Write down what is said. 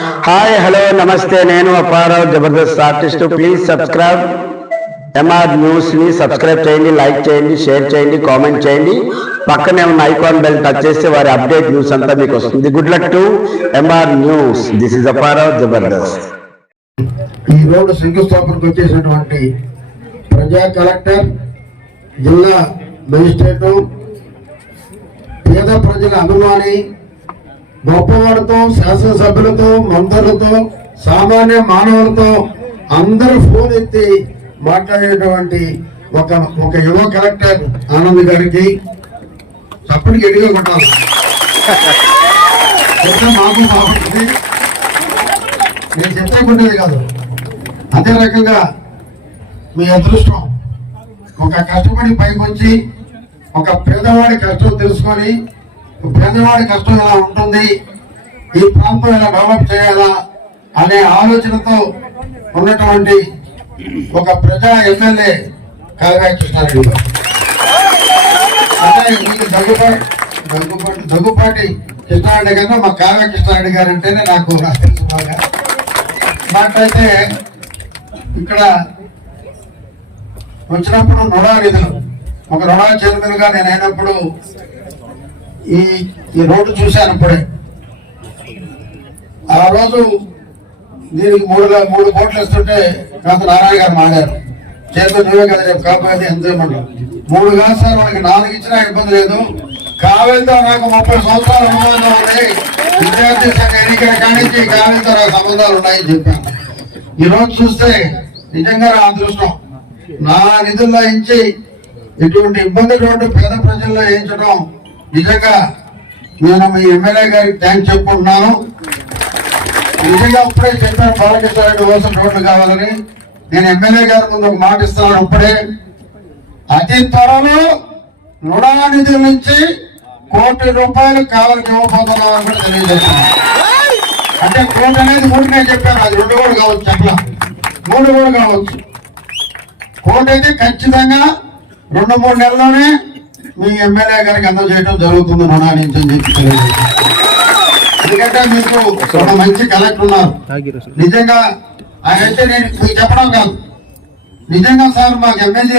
Hi hello namaste, నేను Apparao Jabardasth artist. Please subscribe MR news ని subscribe చేయండి, లైక్ చేయండి, షేర్ చేయండి, కామెంట్ చేయండి. పక్కనే ఉన్న ఐకాన్ బెల్ టచ్ చేస్తే వారి అప్డేట్ న్యూస్ అంతా మీకు వస్తుంది. Good luck to MR news. This is Apparao Jabardasth. ఈ రోడ్డు శంకుస్థాపనకు వచ్చేసినటువంటి ప్రజా కలెక్టర్, జిల్లా మెజిస్ట్రేటు, పేద ప్రజల అభిమాని, గొప్పవాడితో, శాసనసభ్యులతో, మంత్రులతో, సామాన్య మానవులతో అందరూ ఫోన్ ఎత్తి మాట్లాడేటువంటి ఒక యువ కలెక్టర్ ఆనంద్ గారికి చప్పటికి ఎడిగా కొట్టాలి. మాకు బాగుంటుంది, నేను చెప్పేకుండేది కాదు. అదే రకంగా మీ అదృష్టం, ఒక కష్టపడి పైకి వచ్చి ఒక పేదవాడి కష్టం తెలుసుకొని, పేదవాడి కష్టం ఎలా ఉంటుంది, ఈ ప్రాంతం ఎలా డెవలప్ చేయాలా అనే ఆలోచనతో ఉన్నటువంటి ఒక ప్రజా ఎమ్మెల్యే కావ్య కృష్ణారెడ్డి గారు. అంటే మీకు దగ్గుపాటి కృష్ణారెడ్డి గారు, మా కావ్య కృష్ణారెడ్డి గారు అంటేనే నాకు తెలుసు బాగా. నాకైతే ఇక్కడ వచ్చినప్పుడు రుణా నిధులు, ఒక రుణా చైర్మన్ గా నేను అయినప్పుడు ఈ రోడ్డు చూశాను. అప్పుడే ఆ రోజు దీనికి 3 కోట్లు ఇస్తుంటే కాంత నారాయణ గారు మాడారు, చేతులు నువ్వే కదా రేపు కాకపోతే ఎంత ఇవ్వమన్నారు. 3 కాదు సార్, మనకి 4 ఇచ్చినా ఇబ్బంది లేదు. కావ్యతో నాకు 30 సంవత్సరాల అనుబంధం ఉన్నాయి, విద్యార్థి సంఘ ఎన్నికల కానించి కావ్యతో నాకు సంబంధాలు ఉన్నాయని చెప్పాను. ఈ రోజు చూస్తే నిజంగా నా అదృష్టం, నా నిధుల్లో ఇచ్చి ఇటువంటి ఇబ్బంది రోడ్డు పేద ప్రజల్లో వేయించడం నిజంగా నేను మీ ఎమ్మెల్యే గారికి థ్యాంక్స్ చెప్పుకుంటున్నాను. నిజంగా ఇప్పుడే చెప్పాను బాలకృష్ణారెడ్డి కోసం రోడ్లు కావాలని. నేను ఎమ్మెల్యే గారి ముందు ఒక మాట ఇస్తున్నాను, ఇప్పుడే అతి త్వరలో రుణా నిధుల నుంచి ₹1 కోటి కావాలని ఇవ్వబోతున్నామని కూడా తెలియజేస్తున్నాను. అంటే 1 కోటి అనేది 3 చెప్పాను, అది 2 కూడా కావచ్చు, చెప్పలా 3 కూడా కావచ్చు. 1 కోటి అయితే ఖచ్చితంగా 2-3 నెలల్లోనే మీ ఎమ్మెల్యే గారికి అందజేయడం జరుగుతుంది రుణా నుంచి అని చెప్పి తెలియజేస్తున్నాను. ఎందుకంటే మీకు ఒక మంచి కలెక్టర్ ఉన్నారు. నిజంగా ఆయన అయితే నేను మీకు చెప్పడం కాదు, నిజంగా సార్ మాకు ఎమ్మెల్యే